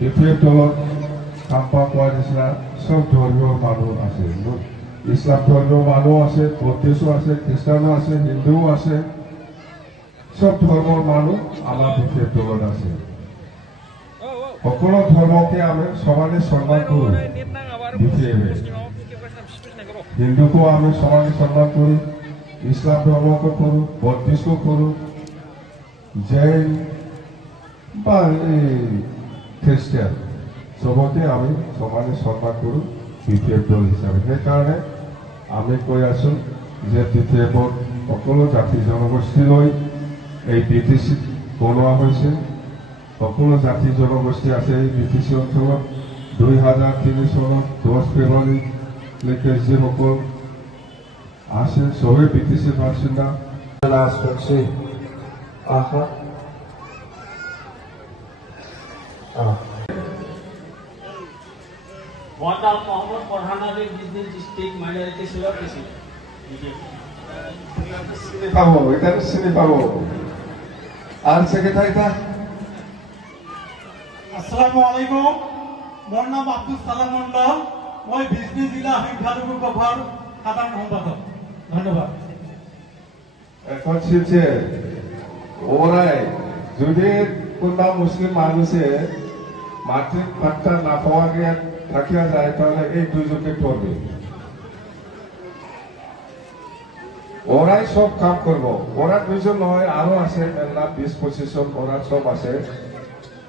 BPF দলত কাম পোৱা নিচিনা সব ধৰ্মীয় মানুহ আছে। ইছলাম ধৰ্মীয় মানুহ আছে, বৌদ্ধিছো আছে, খ্ৰীষ্টানো আছে, হিন্দুও আছে। সব ধৰ্মৰ মানুহ আমাৰ বিপিএফ দলত আছে। সকলো ধৰ্মকে আমি সমানে সন্মান কৰোঁ। বিপিএফে হিন্দুকো আমি সমানে সন্মান কৰোঁ, ইছলাম ধৰ্মকো কৰোঁ, বৌদ্ধিছো কৰোঁ, জৈন বা খ্ৰীষ্টান সবকে আমি সমানে সন্মান কৰোঁ বিপিএফ দল হিচাপে। সেইকাৰণে আমি কৈ আছোঁ যে বিপিএফত সকলো জাতি জনগোষ্ঠী লৈ এই বিটিচি বনোৱা হৈছে। সকলো জাতি জনগোষ্ঠী আছে এই বিটিচি অঞ্চলত। 2003 চনত 10 ফেব্ৰুৱাৰীলৈকে যিসকল আছে সবেই বিটিচিৰ বাসিন্দা। Wadah Muhammad Farhanadi Business District Minority Sewa President. Sini Pabo. Ar Secretary ta. Assalamualaikum. Mon naam Abdul Salam Mondal. Moi Business Jila Himkhadugur Kofar Khatam Mohammad. ধন্যবাদ। এখন শিলছে ওরাই যদি কোনবা মুসলিম মানুষে মাটির পাট্টা না পাওয়া গিয়ে থাকিয়া যায় তাহলে এই দুইজনকে করবে। ওরাই সব কাম করব। ওরা দুইজন নয়, আরো আছে মেলা 20-25 জন। ওরা সব আছে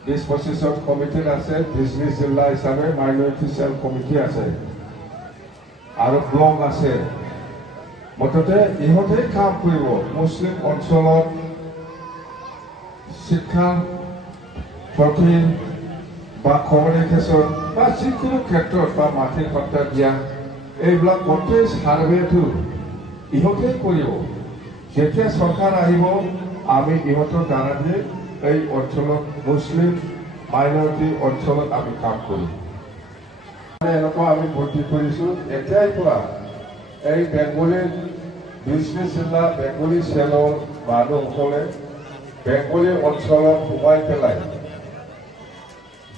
20-25 জন কমিটির আছে। বিজনেস জিলা হিসাবে মাইনরিটি সেল কমিটি আছে আর ব্লক আছে। মুঠতে ইহঁতেই কাম কৰিব মুছলিম অঞ্চলত শিক্ষাৰ প্ৰতি বা কমিউনিকেশ্যন বা যিকোনো ক্ষেত্ৰত বা মাটিৰ পাট্টা দিয়া এইবিলাক গোটেই ছাৰ্ভেটো ইহঁতেই কৰিব। যেতিয়া চৰকাৰ আহিব আমি ইহঁতৰ দ্বাৰা দিয়ে এই অঞ্চলত মুছলিম মাইনৰিটি অঞ্চলত আমি কাম কৰিম। এনেকুৱা আমি ভৰ্তি কৰিছোঁ এতিয়াই পৰা এই বেংগলী বিজনেছ জিলা বেংগলী চেলৰ মানুহসকলে বেংগলী অঞ্চলত সোমাই পেলাই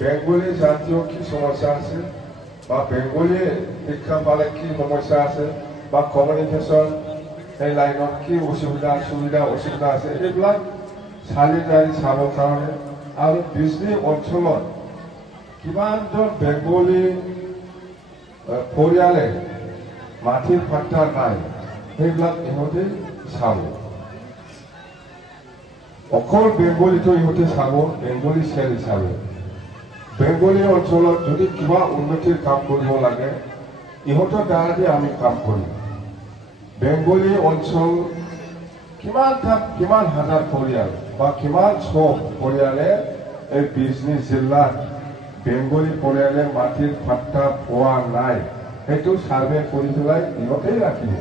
বেংগলী জাতীয় কি সমস্যা আছে বা বেংগলী শিক্ষা পালে কি সমস্যা আছে বা কমিউনিকেশ্যন এই লাইনত কি অসুবিধা আছে এইবিলাক চালি জাৰি চাবৰ কাৰণে আৰু বিজনেছ অঞ্চলত কিমানজন বেংগলী পৰিয়ালে মাটিৰ পাট্টা নাই সেইবিলাক ইহঁতে চাব। অকল বেংগলীটো ইহঁতে চাব, বেংগলী চেল হিচাপে। বেংগলী অঞ্চলত যদি কিবা উন্নতিৰ কাম কৰিব লাগে ইহঁতৰ দ্বাৰা আমি কাম কৰিম। বেংগলী অঞ্চল কিমান হাজাৰ পৰিয়াল বা কিমান সব পৰিয়ালে এই বিজনেছ জিলাত বেংগলী পৰিয়ালে মাটিৰ পাট্টা পোৱা নাই সেইটো সাৰ্ভে কৰি পেলাই ইহঁতেই ৰাখিব।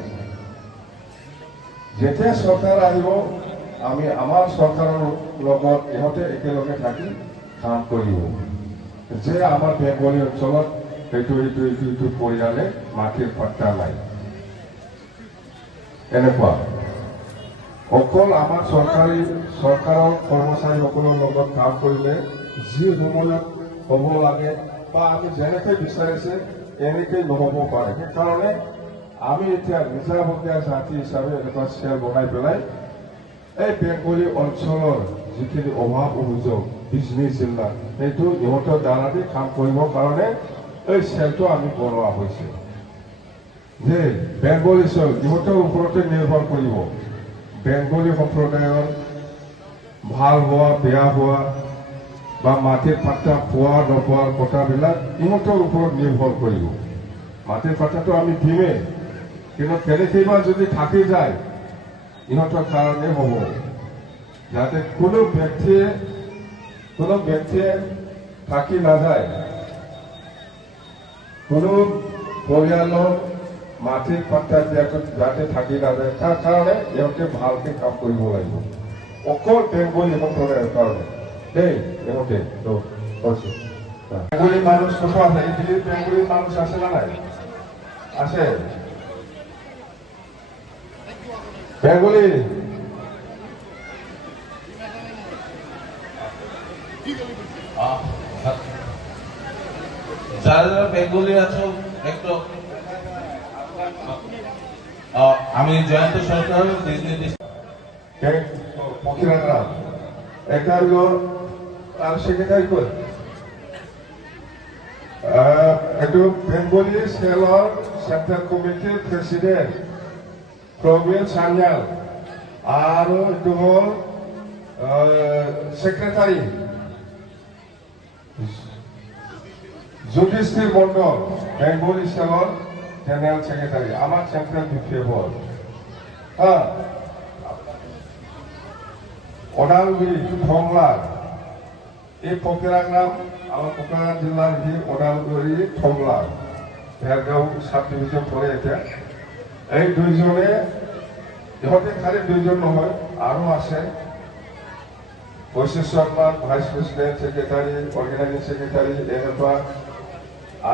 যেতিয়া চৰকাৰ আহিব আমি আমাৰ চৰকাৰৰ লগত ইহঁতে একেলগে থাকি কাম কৰিব যে আমাৰ বেংগলী অঞ্চলত এইটো পৰিয়ালে মাটিৰ পাট্টা নাই। এনেকুৱা অকল আমাৰ চৰকাৰৰ কৰ্মচাৰীসকলৰ লগত কাম কৰিলে যি সময়ত হ'ব লাগে বা আমি যেনেকৈ বিচাৰিছে এনেকৈ নহ'ব পাৰে। সেইকাৰণে আমি এতিয়া নিজাববীয়া জাতি হিচাপে এনেকুৱা চেল বনাই পেলাই এই বেংগলী অঞ্চলৰ যিখিনি অভাৱ অভিযোগ বিজনেছ জিলা সেইটো ইহঁতৰ দ্বাৰা দি কাম কৰিবৰ কাৰণে এই চেলটো আমি বনোৱা হৈছে যে বেংগলী চেল ইহঁতৰ ওপৰতে নিৰ্ভৰ কৰিব। বেংগলী সম্প্ৰদায়ৰ ভাল হোৱা বেয়া হোৱা বা মাটিৰ পাট্টা পোৱা নোপোৱাৰ কথাবিলাক ইহঁতৰ ওপৰত নিৰ্ভৰ কৰিব। মাটিৰ পাট্টাটো আমি দিমেই, কিন্তু কেনেকৈবা যদি থাকি যায় ইহঁতৰ কাৰণে হ'ব যাতে কোনো ব্যক্তিয়ে থাকি নাযায়, কোনো পৰিয়ালৰ মাটিৰ পাট্টা দিয়াটো যাতে থাকি নাযায় তাৰ কাৰণে ইহঁতে ভালকৈ কাম কৰিব লাগিব। অকল বেংগলী সম্প্ৰদায়ৰ কাৰণে দেই ইহঁতে বেংগলী মানুষ কত আছে? এই দিল্লির বেঙ্গলি মানুষ আছে না নাই? আছে বেঙ্গলি যারা বেঙ্গলি আছো একটু আমি জয়ন্ত সরকার পক্ষীরাগ্রাম একটা হলো তার সেক্রেটারি কই একটু বেঙ্গলি সেলর সেন্ট্রাল কমিটির প্রেসিডেন্ট প্রবীণ সান্যাল আর একটু হল সেক্রেটারি যুধিষ্ঠির মন্ডল বেঙ্গলি সেলর জেনারেল সেক্রেটারি আমার সেন্ট্রাল বিপিএ বোর্ড হ্যাঁ ওদালগুড়ি টংলা এই পক্ষীরাগ্রাম আমার কোকরাঝার জেলার ওদালগুড়ি টংলা ভেরগাঁও সাব ডিভিশন পড়ে এটা এই দুইজনে ইহঁতে খালি দুইজন নহয় আরো আছে বৈশিষ্ট্য Sharma vice president secretary organising secretary এনেকুৱা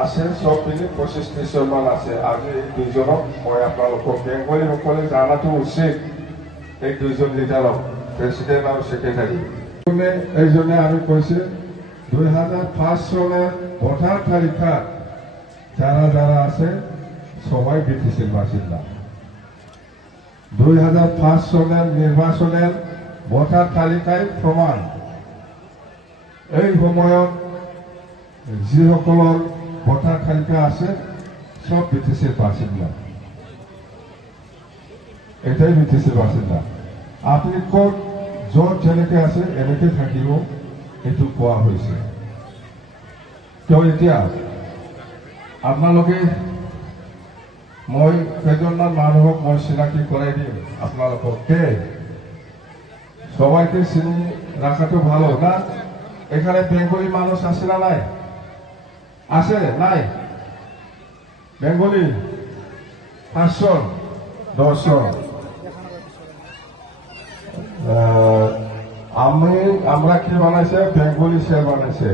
আছে সব মিলি 25-30 মান আছে আজি এই দুইজনক মই আপোনালোকক বেঙ্গলী সকলে জানাটো উচিত এই দুইজন লিডারক প্রেসিডেন্ট আর সেক্রেটারি এইজনে আমি কৈছে 2005 সনের ভোটার তালিকা যারা যারা আছে সবাই বিটিসির বাসিন্দা 2005 সনের নির্বাচনের ভোটার তালিকায় প্রমাণ এই সময়ত যিসকলৰ ভোটার তালিকা আছে সব বিটিসির বাসিন্দা এটাই বিটিসির বাসিন্দা আপনি কোন য'ত যেনেকে আছে এনেকে থাকিব এইটো কোৱা হৈছে কিয় এতিয়া আপোনালোকে মই কেইজনমান মানুহক মই চিনাকি কৰাই দিম আপোনালোকক সবাইকে চিনি রাখাটো ভালো না এখানে বেঙ্গলি মানুষ আছে না নাই আছে নাই বেঙ্গলি 5 জন 10 জন আমরা কি বানাইছে বেঙ্গলি শেয়ার বানাইছে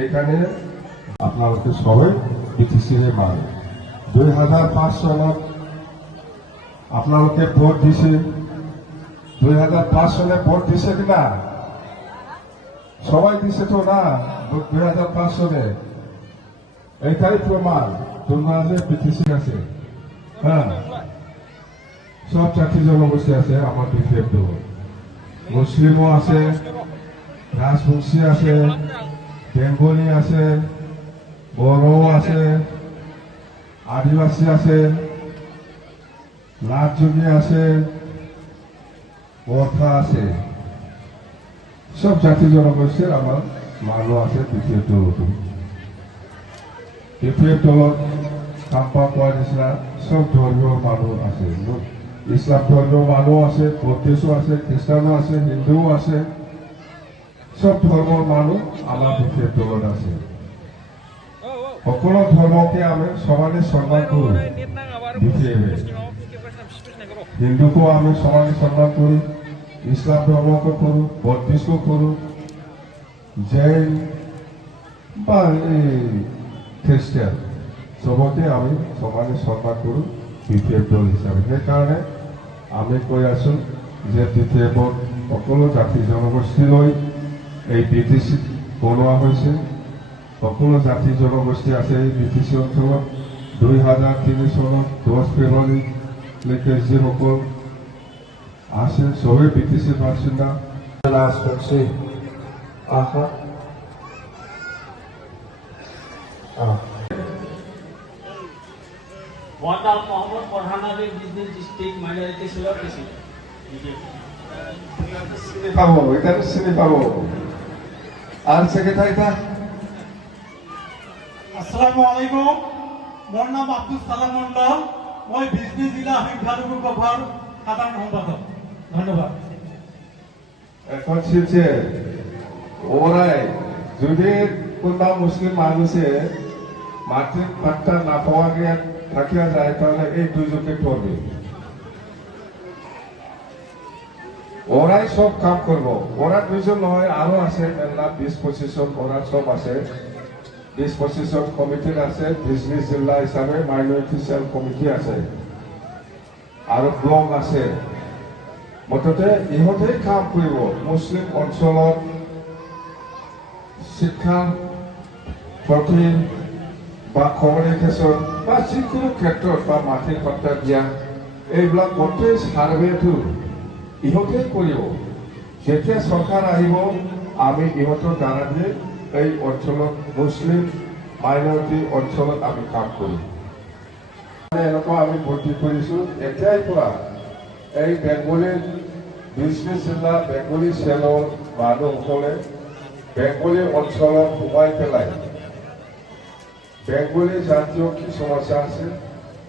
এইখানে আপনাদেরকে সবাই বিটিসির মান 2005 সনত আপনাদেরকে ভোট দিছে 2005 সনে ভোট দিছে কিনা সবাই দিছে তো না 2005 সনে এইটাই প্রমাণ তোমরা যে বিটিসি আছে হ্যাঁ সব জাতি জনগোষ্ঠী আছে আমার বিপিএফ দল মুসলিমও আছে রাজবংশী আছে বেঙ্গলি আছে বড়ো আছে আদিবাসী আছে লাটজনী আছে বর্থা আছে সব জাতি জনগোষ্ঠীর আমার মানুষ আছে বিপিএফ দলত বিপিএফ দলত কাম পোৱা নিচিনা সব ধর্মীয় মানুষ আছে ইসলাম ধর্মীয় মানুষ আছে বৌদ্ধিস্ট আছে খ্রিস্টানো আছে হিন্দুও আছে সব ধর্মের মানুষ আমার বিপিএফ দলত আছে সকল ধর্মকে আমি সমানে সম্মান করি বিপিএফ হিন্দুকেও আমি সমানে সম্মান করি ইসলাম ধর্মকে করু বৌদ্ধিস্টকে করু জৈন বা খ্রিস্টান সবকে আমি সমানে সম্মান করি বিপিএফ দল হিসাবে সেই কারণে আমি কৈ আছো যে বিপিএফৰ সকলো জাতি জনগোষ্ঠীলৈ এই বিটিসি বনোৱা হৈছে সকলো জাতি জনগোষ্ঠী আছে এই বিটিসি অঞ্চলত 2003 চনত 10 ফেব্ৰুৱাৰীলৈকে যিসকল আছে সবে বিটিসির বাসিন্দা রাজবংশী আহা ওয়াটার মোহাম্মদ পরহানাদের বিজনেস ডিস্ট্রিক্ট মাইনরিটি সেলর প্রেসিডেন্ট চিনি পাবো এটা চিনি পাবো আর সেক্রেটারিটা আসসালামু আলাইকুম মোর নাম আব্দুল সালাম মন্ডল মই বিজনেস জিলা সংখ্যালঘু সভার সাধারণ সম্পাদক ধন্যবাদ এখন শিলছে ওরাই যদি কোনবা মুসলিম মানুষে মাতৃক ভাত্তা না পাওয়াকে থাকিয়া যায় তাহলে এই দুইজনকে করবে ওরাই সব কাম করব ওরা দুইজন নহয় আরো আছে মেলা 20-25 জন ওরা সব আছে 20-25 জন কমিটির আছে বিজনেস জিলা হিসাবে মাইনরিটি সেল কমিটি আছে আর ব্লক আছে মুঠতে ইহঁতেই কাম কৰিব মুছলিম অঞ্চলত শিক্ষা প্ৰতি বা কমিউনিকেশ্যন বা যিকোনো ক্ষেত্ৰত বা মাটিৰ পাত্তা দিয়া এইবিলাক গোটেই ছাৰ্ভেটো ইহঁতে কৰিব। যেতিয়া চৰকাৰ আহিব আমি ইহঁতৰ দ্বাৰা দিয়ে এই অঞ্চলত মুছলিম মাইনৰিটি অঞ্চলত আমি কাম কৰিম। এনেকুৱা আমি ভৰ্তি কৰিছোঁ এতিয়াই পৰা এই বেংগলীৰ 20 জিলা বেংগলী চেলৰ মানুহসকলে বেংগলী অঞ্চলত সোমাই পেলাই বেংগলী জাতীয় কি সমস্যা আছে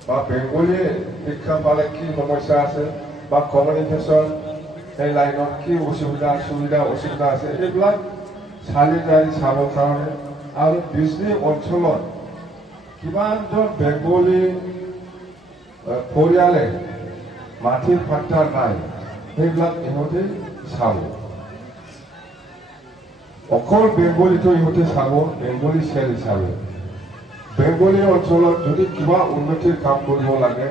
বা বেংগলী শিক্ষা পালে কি সমস্যা আছে বা কমিউনিকেশ্যন এই লাইনত কি অসুবিধা আছে এইবিলাক চালি জাৰি চাবৰ কাৰণে আৰু বিজনী অঞ্চলত কিমানজন বেংগলী পৰিয়ালে মাটিৰ পাত্তা নাই সেইবিলাক ইহঁতে চাব। অকল বেংগলীটো ইহঁতে চাব, বেংগলী চেল হিচাপে বেংগলী অঞ্চলত যদি কিবা উন্নতিৰ কাম কৰিব লাগে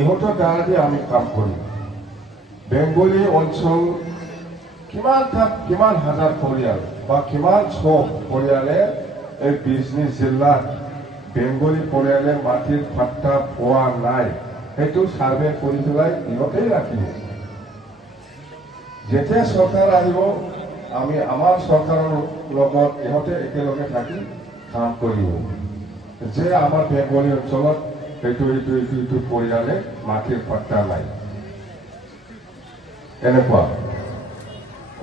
ইহঁতৰ দ্বাৰা আমি কাম কৰিম। বেংগলী অঞ্চল কিমান হাজাৰ পৰিয়াল বা কিমান পৰিয়ালে এই বিজনী জিলাত বেংগলী পৰিয়ালে মাটিৰ পাত্তা পোৱা নাই সেইটো ছাৰ্ভে কৰি পেলাই ইহঁতেই ৰাখিব। যেতিয়া চৰকাৰ আহিব আমি আমাৰ চৰকাৰৰ লগত ইহঁতে একেলগে থাকি কাম কৰিব যে আমাৰ বেংগলী অঞ্চলত এইটো পৰিয়ালে মাটিৰ পাত্তা নাই। এনেকুৱা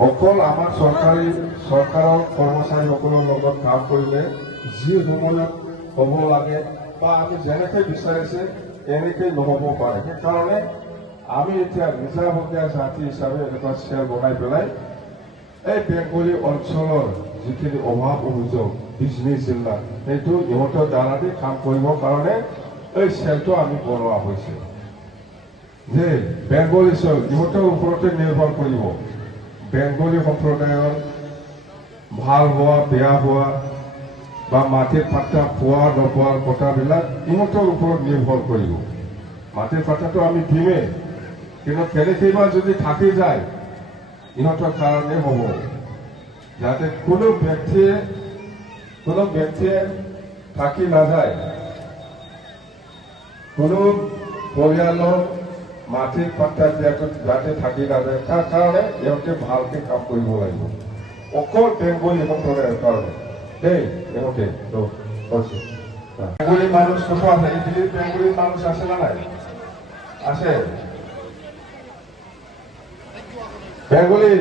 অকল আমাৰ চৰকাৰৰ কৰ্মচাৰীসকলৰ লগত কাম কৰিলে যি সময়ত হ'ব লাগে বা আমি যেনেকৈ বিচাৰিছে এনেকৈ নহ'ব পাৰে। সেইকাৰণে আমি এতিয়া নিজাববীয়া জাতি হিচাপে এনেকুৱা চেল বনাই পেলাই এই বেংগলী অঞ্চলৰ যিখিনি অভাৱ অভিযোগ বিজনী জিলা সেইটো ইহঁতৰ দ্বাৰা দি কাম কৰিবৰ কাৰণে এই চেলটো আমি বনোৱা হৈছে যে বেংগলী চেল ইহঁতৰ ওপৰতে নিৰ্ভৰ কৰিব। বেংগলী সম্প্ৰদায়ৰ ভাল হোৱা বেয়া হোৱা বা মাটিৰ পাত্তা পোৱা নোপোৱাৰ কথাবিলাক ইহঁতৰ ওপৰত নিৰ্ভৰ কৰিব। মাটিৰ পাত্তাটো আমি দিমেই, কিন্তু কেনেকৈবা যদি থাকি যায় ইহঁতৰ কাৰণে হ'ব যাতে কোনো ব্যক্তিয়ে থাকি নাযায়, কোনো পৰিয়ালৰ মাটিৰ পাত্তা দিয়াটো যাতে থাকি নাযায় তাৰ কাৰণে ইহঁতে ভালকৈ কাম কৰিব লাগিব। অকল বেংগলী সম্প্ৰদায়ৰ কাৰণে দেই ইহঁতে বেংগলী মানুষ কোথাও আছে? এই দিল্লির বেঙ্গলি মানুষ আছে না নাই? আছে বেঙ্গলি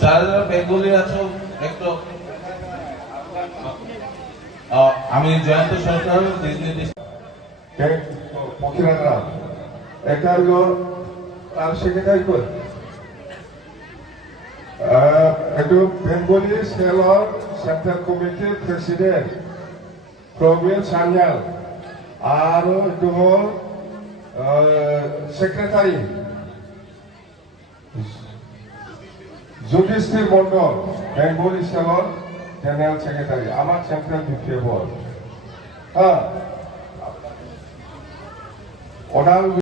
যারা বেঙ্গলি আছো একটু আমি জয়ন্ত সরকার ফকিরাগ্রাম একটা হলো আর সেক্রেটারি কই একটু বেঙ্গলি সেলর সেন্ট্রাল কমিটির প্রেসিডেন্ট প্রবীণ সান্যাল আর একটু হল সেক্রেটারি যুধিষ্ঠির মন্ডল বেঙ্গলি সেলর জেনারেল সেক্রেটারি আমার সেন্ট্রাল বিপিএফ হ্যাঁ ওনার